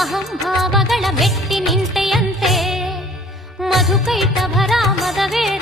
ಅಹಂಭಾವಗಳ ಮೆಟ್ಟಿ ನಿಂತೆಯಂತೆ ಮಧುಕೈಟಭರ ಮದವೇರಿರಲು